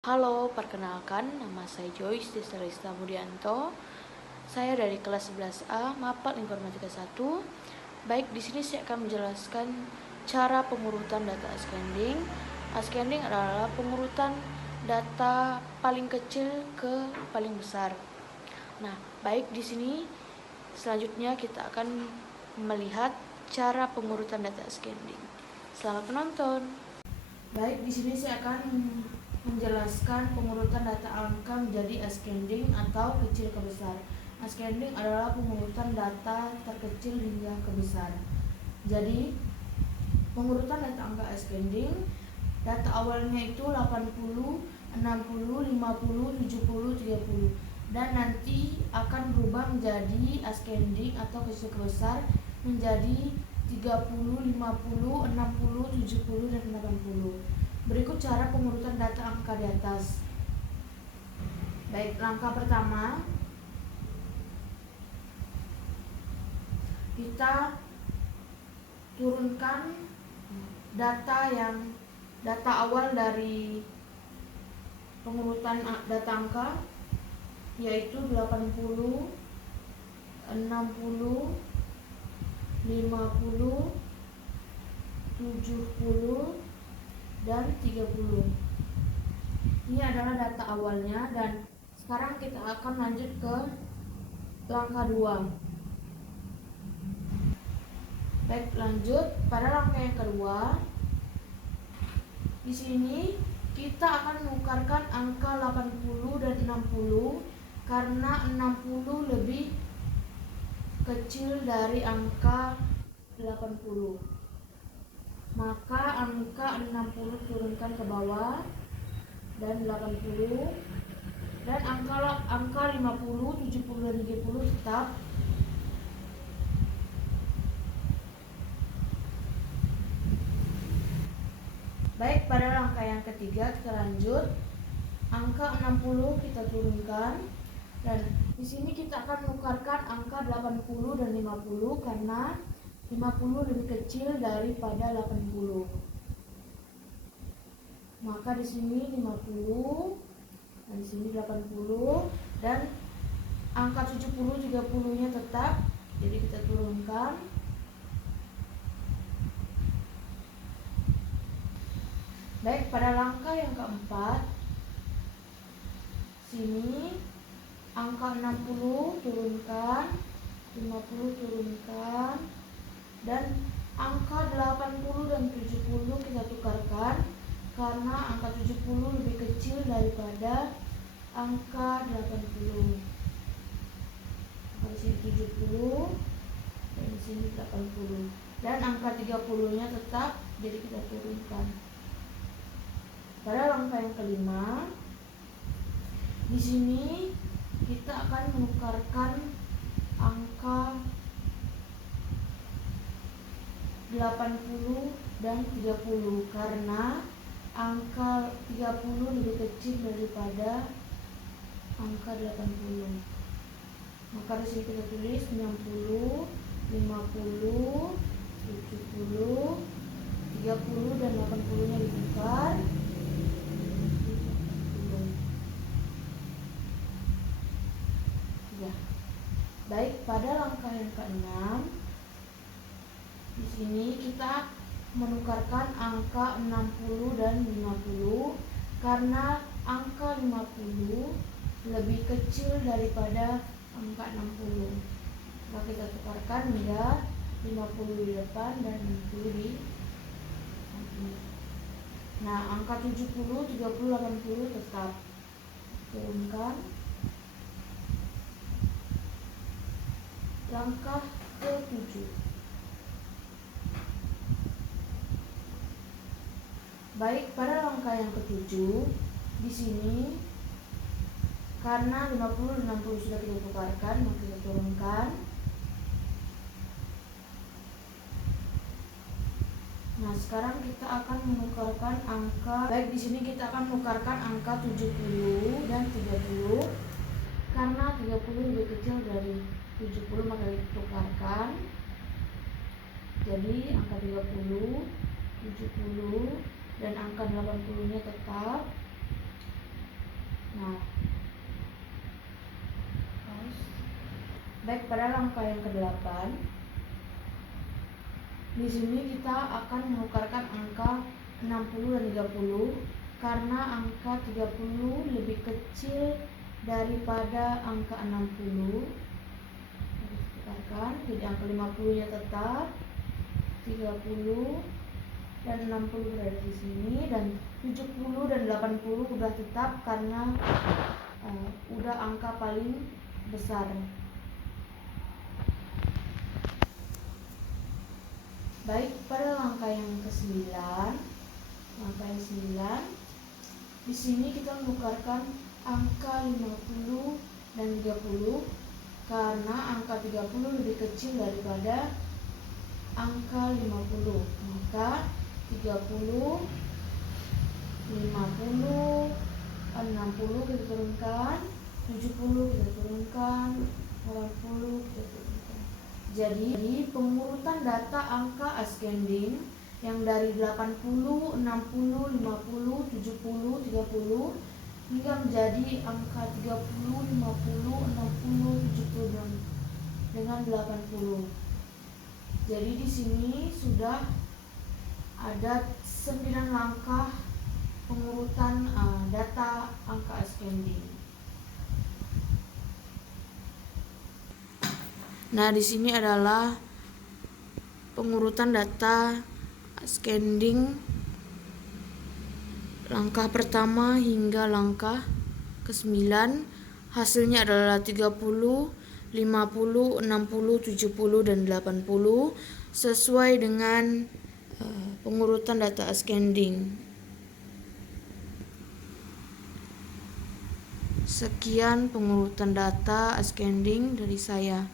Halo, perkenalkan nama saya Joyce Desarista Mudianto. Saya dari kelas 11A Mapel Informatika 1. Baik, di sini saya akan menjelaskan cara pengurutan data ascending. Ascending adalah pengurutan data paling kecil ke paling besar. Nah, baik di sini selanjutnya kita akan melihat cara pengurutan data ascending. Selamat menonton. Baik, di sini saya akan menjelaskan pengurutan data angka menjadi ascending atau kecil ke besar. Ascending adalah pengurutan data terkecil hingga ke besar. Jadi, pengurutan data angka ascending, data awalnya itu 80, 60, 50, 70, 30. Dan nanti akan berubah menjadi ascending atau kecil ke besar menjadi 30, 50, 60, 70, dan 80. Berikut cara pengurutan data angka di atas. Baik, langkah pertama, kita turunkan data awal dari pengurutan data angka, yaitu 80, 60, 50, 70, dan 30. Ini adalah data awalnya, dan sekarang kita akan lanjut ke langkah 2. Baik, lanjut pada langkah yang kedua. Di sini kita akan menukarkan angka 80 dan 60 karena 60 lebih kecil dari angka 80. Maka angka 60 turunkan ke bawah dan 80, dan angka 50, 70, dan 30 tetap. Baik, pada langkah yang ketiga kita lanjut. Angka 60 kita turunkan, dan di sini kita akan menukarkan angka 80 dan 50 karena 50 lebih kecil daripada 80. Maka di sini 50 dan di sini 80, dan angka 70, 30-nya tetap. Jadi kita turunkan. Baik, pada langkah yang keempat, sini angka 60 turunkan, 50 turunkan, dan angka 80 dan 70 kita tukarkan karena angka 70 lebih kecil daripada angka 80. Di sini 70 dan di sini 80, dan angka 30-nya tetap, jadi kita turunkan. Pada langkah yang kelima, di sini kita akan menukarkan angka 80 dan 30 karena angka 30 lebih kecil daripada angka 80. Maka di sini kita tulis 60, 50, 70, 30, dan 80-nya ditukar. Ya. Baik, pada langkah yang keenam, di sini kita menukarkan angka 60 dan 50 karena angka 50 lebih kecil daripada angka 60. Maka kita tukarkan hingga 50 di depan dan 60 di samping. Nah, angka 70, 30, 80 tetap turunkan. Langkah ke-7. Baik, pada langkah yang ke-7, di sini karena 50 dan 60 sudah kita tukarkan, maka kita turunkan. Nah, sekarang kita akan menukarkan angka. Baik, di sini kita akan menukarkan angka 70 dan 30 karena 30 lebih kecil dari 70, maka ditukarkan. Jadi angka 30, 70, dan angka 80-nya tetap. Nah, baik, pada langkah yang ke-8, di sini kita akan menukarkan angka 60 dan 30 karena angka 30 lebih kecil daripada angka 60. Tukarkan, jadi angka 50-nya tetap, 30 dan 60 berada di sini, dan 70 dan 80 udah tetap karena udah angka paling besar. Baik, pada langkah yang ke-9, di sini kita menukarkan angka 50 dan 30 karena angka 30 lebih kecil daripada angka 50. Maka 30, 50, 60 kita turunkan, 70 kita turunkan, 80 kita turunkan. Jadi pengurutan data angka ascending yang dari 80, 60, 50, 70, 30 hingga menjadi angka 30, 50, 60, 70 dengan 80. Jadi di sini sudah ada 9 langkah pengurutan data angka ascending. Nah, di sini adalah pengurutan data ascending langkah pertama hingga langkah ke-9. Hasilnya adalah 30, 50, 60, 70 dan 80 sesuai dengan pengurutan data ascending. Sekian pengurutan data ascending dari saya.